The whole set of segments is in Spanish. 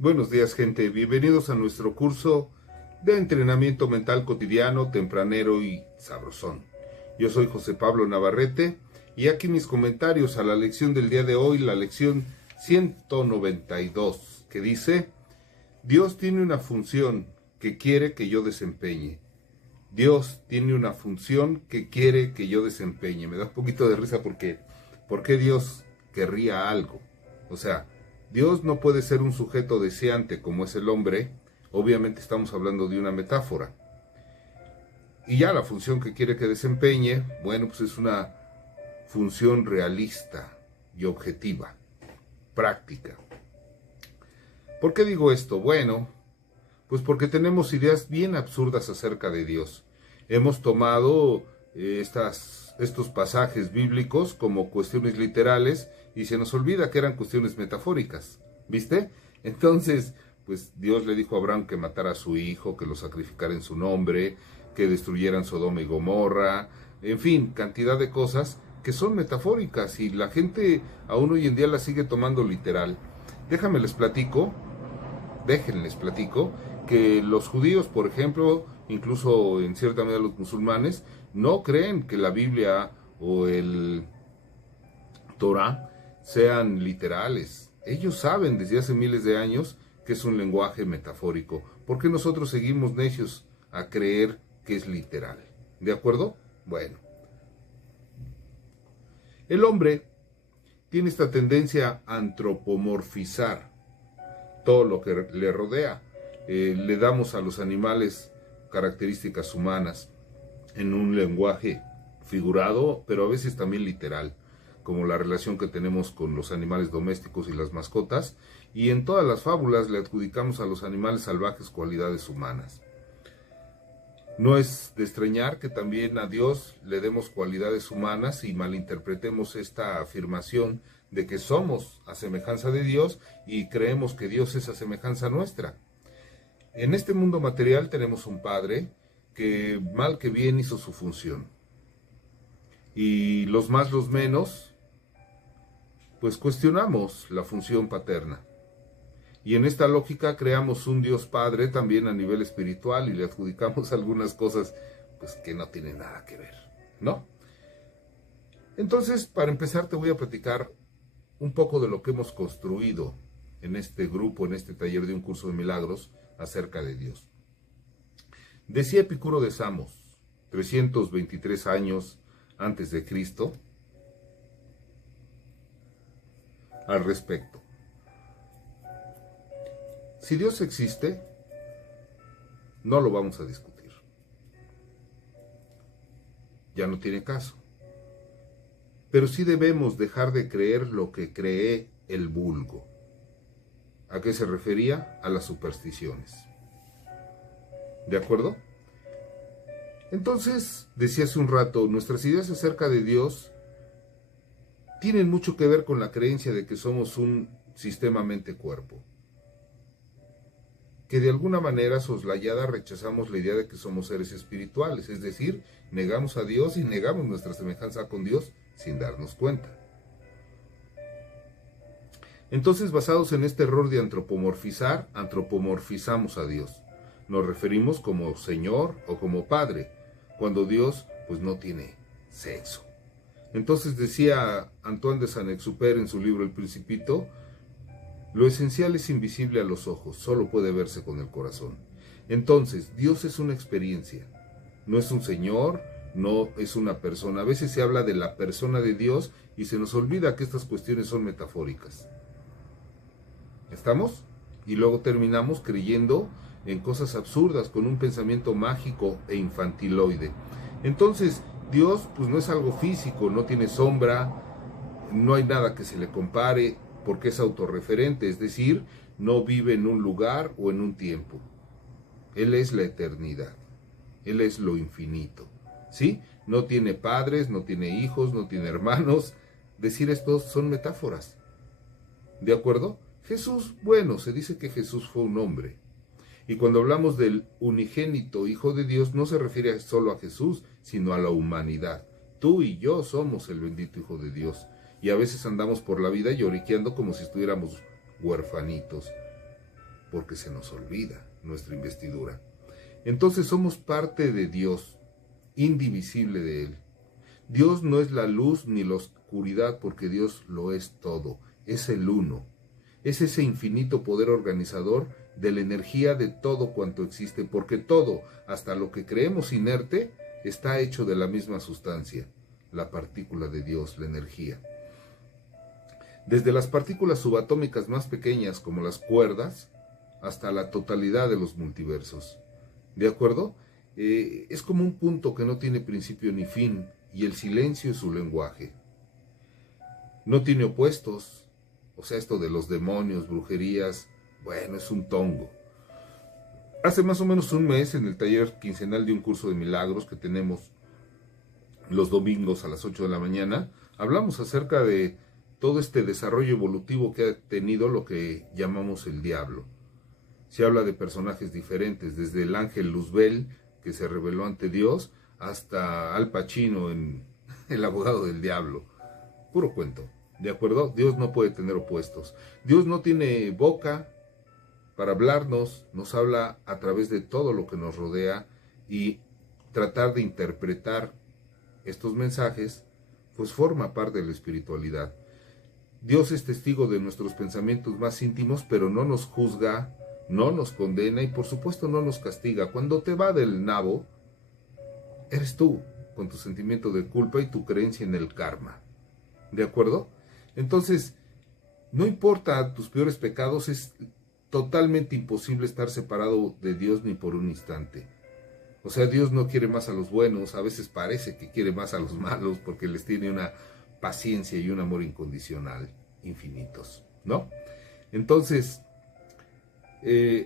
Buenos días, gente. Bienvenidos a nuestro curso de entrenamiento mental cotidiano, tempranero y sabrosón. Yo soy José Pablo Navarrete y aquí mis comentarios a la lección del día de hoy, la lección 192, que dice: Dios tiene una función que quiere que yo desempeñe. Dios tiene una función que quiere que yo desempeñe. Me da un poquito de risa porque ¿por qué Dios querría algo? O sea, Dios no puede ser un sujeto deseante como es el hombre. Obviamente estamos hablando de una metáfora. Y ya la función que quiere que desempeñe, bueno, pues es una función realista y objetiva, práctica. ¿Por qué digo esto? Bueno, pues porque tenemos ideas bien absurdas acerca de Dios. Hemos tomado estos pasajes bíblicos como cuestiones literales y se nos olvida que eran cuestiones metafóricas, ¿viste? Entonces, pues Dios le dijo a Abraham que matara a su hijo, que lo sacrificara en su nombre, que destruyeran Sodoma y Gomorra, en fin, cantidad de cosas que son metafóricas y la gente aún hoy en día las sigue tomando literal. Déjenles platico que los judíos, por ejemplo, incluso en cierta medida los musulmanes, no creen que la Biblia o el Torah sean literales. Ellos saben desde hace miles de años que es un lenguaje metafórico. ¿Por qué nosotros seguimos necios a creer que es literal? ¿De acuerdo? Bueno. El hombre tiene esta tendencia a antropomorfizar todo lo que le rodea. Le damos a los animales características humanas en un lenguaje figurado, pero a veces también literal, como la relación que tenemos con los animales domésticos y las mascotas, y en todas las fábulas le adjudicamos a los animales salvajes cualidades humanas. No es de extrañar que también a Dios le demos cualidades humanas y malinterpretemos esta afirmación de que somos a semejanza de Dios y creemos que Dios es a semejanza nuestra. En este mundo material tenemos un Padre que mal que bien hizo su función. Y los más, los menos, pues cuestionamos la función paterna. Y en esta lógica creamos un Dios Padre también a nivel espiritual y le adjudicamos algunas cosas pues que no tienen nada que ver, ¿no? Entonces, para empezar te voy a platicar un poco de lo que hemos construido en este grupo, en este taller de un curso de milagros acerca de Dios. Decía Epicuro de Samos, 323 años antes de Cristo, al respecto: si Dios existe, no lo vamos a discutir. Ya no tiene caso. Pero sí debemos dejar de creer lo que cree el vulgo. ¿A qué se refería? A las supersticiones. ¿De acuerdo? Entonces, decía hace un rato, nuestras ideas acerca de Dios tienen mucho que ver con la creencia de que somos un sistema mente-cuerpo. Que de alguna manera soslayada rechazamos la idea de que somos seres espirituales, es decir, negamos a Dios y negamos nuestra semejanza con Dios sin darnos cuenta. Entonces, basados en este error de antropomorfizar, antropomorfizamos a Dios. Nos referimos como Señor o como Padre, cuando Dios pues no tiene sexo. Entonces decía Antoine de Saint-Exupéry en su libro El Principito: lo esencial es invisible a los ojos, solo puede verse con el corazón. Entonces, Dios es una experiencia, no es un señor, no es una persona. A veces se habla de la persona de Dios y se nos olvida que estas cuestiones son metafóricas. ¿Estamos? Y luego terminamos creyendo en cosas absurdas, con un pensamiento mágico e infantiloide. Entonces, Dios pues no es algo físico, no tiene sombra, no hay nada que se le compare, porque es autorreferente, es decir, no vive en un lugar o en un tiempo. Él es la eternidad, Él es lo infinito, ¿sí? No tiene padres, no tiene hijos, no tiene hermanos. Decir esto son metáforas, ¿de acuerdo? Jesús, bueno, se dice que Jesús fue un hombre. Y cuando hablamos del unigénito Hijo de Dios, no se refiere solo a Jesús, sino a la humanidad. Tú y yo somos el bendito Hijo de Dios. Y a veces andamos por la vida lloriqueando como si estuviéramos huerfanitos. porque se nos olvida nuestra investidura. Entonces somos parte de Dios, indivisible de Él. Dios no es la luz ni la oscuridad, porque Dios lo es todo, es el uno. Es ese infinito poder organizador de la energía de todo cuanto existe, porque todo, hasta lo que creemos inerte, está hecho de la misma sustancia, la partícula de Dios, la energía. Desde las partículas subatómicas más pequeñas, como las cuerdas, hasta la totalidad de los multiversos. ¿De acuerdo? Es como un punto que no tiene principio ni fin, y el silencio es su lenguaje. No tiene opuestos. O sea, esto de los demonios, brujerías, bueno, es un tongo. Hace más o menos un mes, en el taller quincenal de un curso de milagros que tenemos los domingos a las 8 de la mañana, hablamos acerca de todo este desarrollo evolutivo que ha tenido lo que llamamos el diablo. Se habla de personajes diferentes, desde el ángel Luzbel, que se rebeló ante Dios, hasta Al Pacino en El abogado del diablo. Puro cuento. ¿De acuerdo? Dios no puede tener opuestos. Dios no tiene boca para hablarnos, nos habla a través de todo lo que nos rodea, y tratar de interpretar estos mensajes, pues forma parte de la espiritualidad. Dios es testigo de nuestros pensamientos más íntimos, pero no nos juzga, no nos condena y por supuesto no nos castiga. Cuando te va del nabo, eres tú, con tu sentimiento de culpa y tu creencia en el karma. ¿De acuerdo? Entonces, no importa tus peores pecados, es totalmente imposible estar separado de Dios ni por un instante. O sea, Dios no quiere más a los buenos, a veces parece que quiere más a los malos porque les tiene una paciencia y un amor incondicional infinitos, ¿no? Entonces,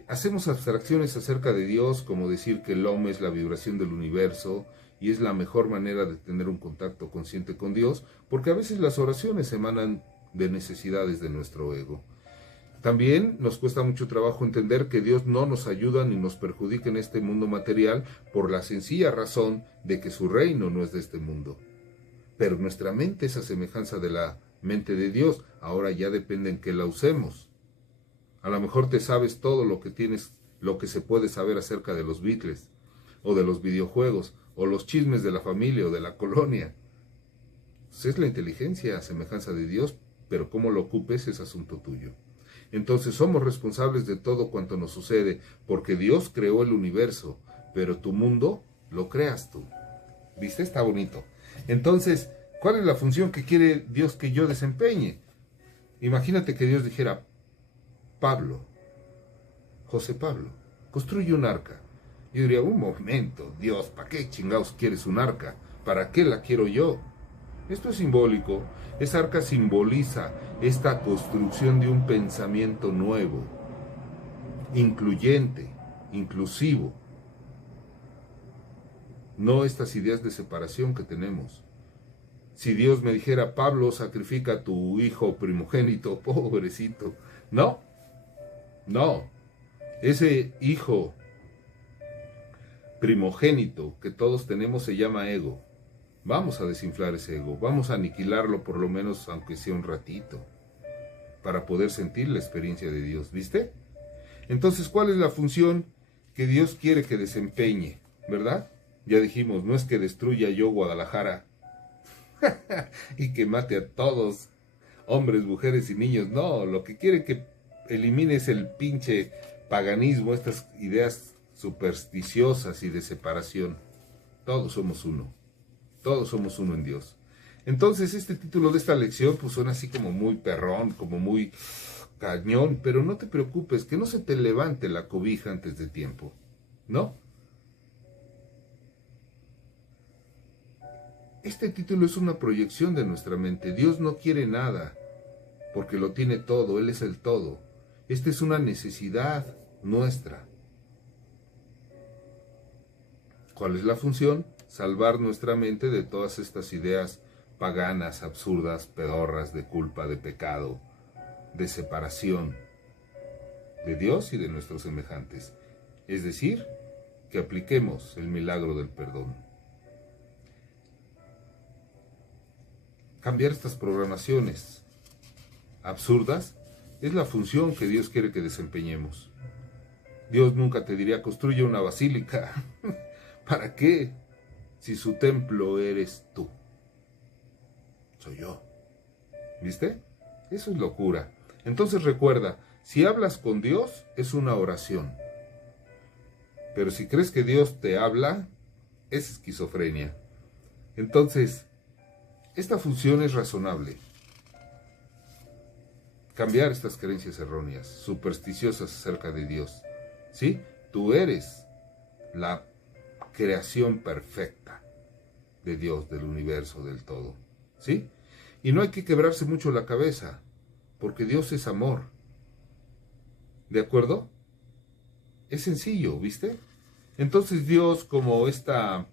hacemos abstracciones acerca de Dios, como decir que el Om es la vibración del universo y es la mejor manera de tener un contacto consciente con Dios, porque a veces las oraciones emanan de necesidades de nuestro ego. También nos cuesta mucho trabajo entender que Dios no nos ayuda ni nos perjudica en este mundo material por la sencilla razón de que su reino no es de este mundo. Pero nuestra mente es a semejanza de la mente de Dios, ahora ya depende en que la usemos. A lo mejor te sabes todo lo que se puede saber acerca de los Beatles, o de los videojuegos, o los chismes de la familia o de la colonia. Pues es la inteligencia a semejanza de Dios, pero cómo lo ocupes es asunto tuyo. Entonces somos responsables de todo cuanto nos sucede, porque Dios creó el universo, pero tu mundo lo creas tú. ¿Viste? Está bonito. Entonces, ¿cuál es la función que quiere Dios que yo desempeñe? Imagínate que Dios dijera: Pablo, José Pablo, construye un arca. Yo diría: un momento, Dios, ¿para qué chingados quieres un arca? ¿Para qué la quiero yo? Esto es simbólico. Esa arca simboliza esta construcción de un pensamiento nuevo, incluyente, inclusivo. No estas ideas de separación que tenemos. Si Dios me dijera: Pablo, sacrifica a tu hijo primogénito, pobrecito. No, no. Ese hijo primogénito que todos tenemos se llama ego. Vamos a desinflar ese ego, vamos a aniquilarlo por lo menos, aunque sea un ratito, para poder sentir la experiencia de Dios, ¿viste? Entonces, ¿cuál es la función que Dios quiere que desempeñe? ¿Verdad? Ya dijimos, no es que destruya yo Guadalajara y que mate a todos, hombres, mujeres y niños. No, lo que quiere que elimine es el pinche paganismo, estas ideas supersticiosas y de separación. Todos somos uno. Todos somos uno en Dios. Entonces, este título de esta lección pues suena así como muy perrón, como muy cañón, pero no te preocupes, que no se te levante la cobija antes de tiempo, ¿no? Este título es una proyección de nuestra mente. Dios no quiere nada, porque lo tiene todo, Él es el todo. Esta es una necesidad nuestra. ¿Cuál es la función? Salvar nuestra mente de todas estas ideas paganas, absurdas, pedorras, de culpa, de pecado, de separación de Dios y de nuestros semejantes. Es decir, que apliquemos el milagro del perdón. Cambiar estas programaciones absurdas Es la función que Dios quiere que desempeñemos. Dios nunca te diría, construye una basílica. ¿Para qué? Si su templo eres tú. Soy yo. ¿Viste? Eso es locura. Entonces recuerda, si hablas con Dios, es una oración. Pero si crees que Dios te habla, es esquizofrenia. Entonces, esta función es razonable. Cambiar estas creencias erróneas, supersticiosas acerca de Dios. ¿Sí? Tú eres la creación perfecta de Dios, del universo, del todo. ¿Sí? Y no hay que quebrarse mucho la cabeza, porque Dios es amor. ¿De acuerdo? Es sencillo, ¿viste? Entonces Dios, como esta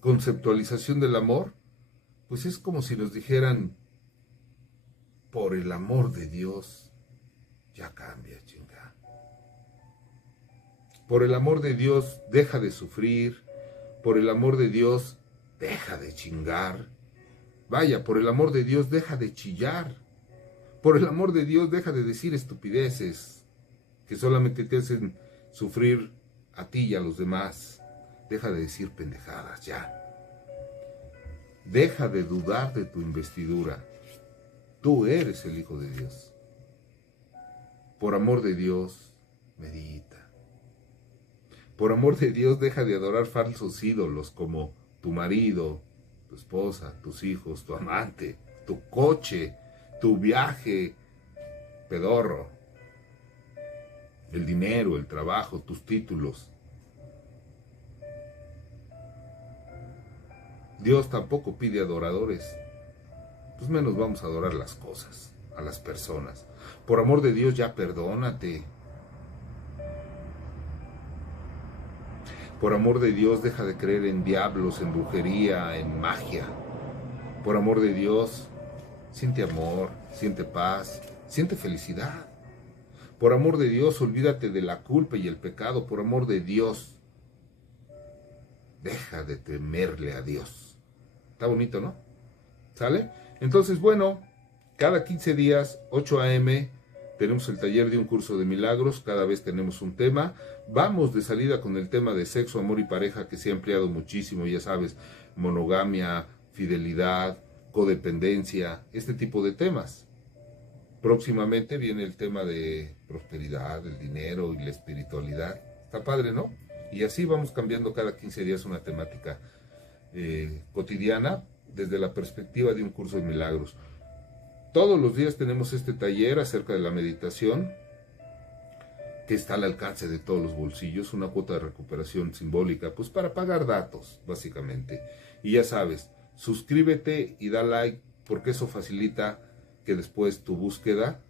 conceptualización del amor, pues es como si nos dijeran, por el amor de Dios, ya cambia, chinga. Por el amor de Dios, deja de sufrir. Por el amor de Dios, deja de chingar. Vaya, por el amor de Dios, deja de chillar. Por el amor de Dios, deja de decir estupideces que solamente te hacen sufrir a ti y a los demás. Deja de decir pendejadas, ya. Deja de dudar de tu investidura. Tú eres el Hijo de Dios. Por amor de Dios, medita. Por amor de Dios, deja de adorar falsos ídolos como tu marido, tu esposa, tus hijos, tu amante, tu coche, tu viaje pedorro, el dinero, el trabajo, tus títulos. Dios tampoco pide adoradores. Pues menos vamos a adorar las cosas, a las personas. Por amor de Dios, ya perdónate. Por amor de Dios, deja de creer en diablos, en brujería, en magia. Por amor de Dios, siente amor, siente paz, siente felicidad. Por amor de Dios, olvídate de la culpa y el pecado. Por amor de Dios, deja de temerle a Dios. Está bonito, ¿no? ¿Sale? Entonces, bueno, cada 15 días, 8 a.m., tenemos el taller de un curso de milagros. Cada vez tenemos un tema. Vamos de salida con el tema de sexo, amor y pareja, que se ha ampliado muchísimo, ya sabes, monogamia, fidelidad, codependencia, este tipo de temas. Próximamente viene el tema de prosperidad, el dinero y la espiritualidad. Está padre, ¿no? Y así vamos cambiando cada 15 días una temática cotidiana desde la perspectiva de un curso de milagros. Todos los días tenemos este taller acerca de la meditación, que está al alcance de todos los bolsillos, una cuota de recuperación simbólica, pues para pagar datos, básicamente. Y ya sabes, suscríbete y da like, porque eso facilita que después tu búsqueda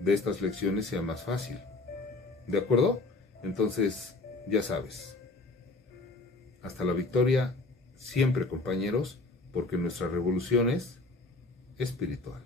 de estas lecciones sea más fácil. ¿De acuerdo? Entonces, ya sabes. Hasta la victoria, siempre, compañeros, porque nuestra revolución es espiritual.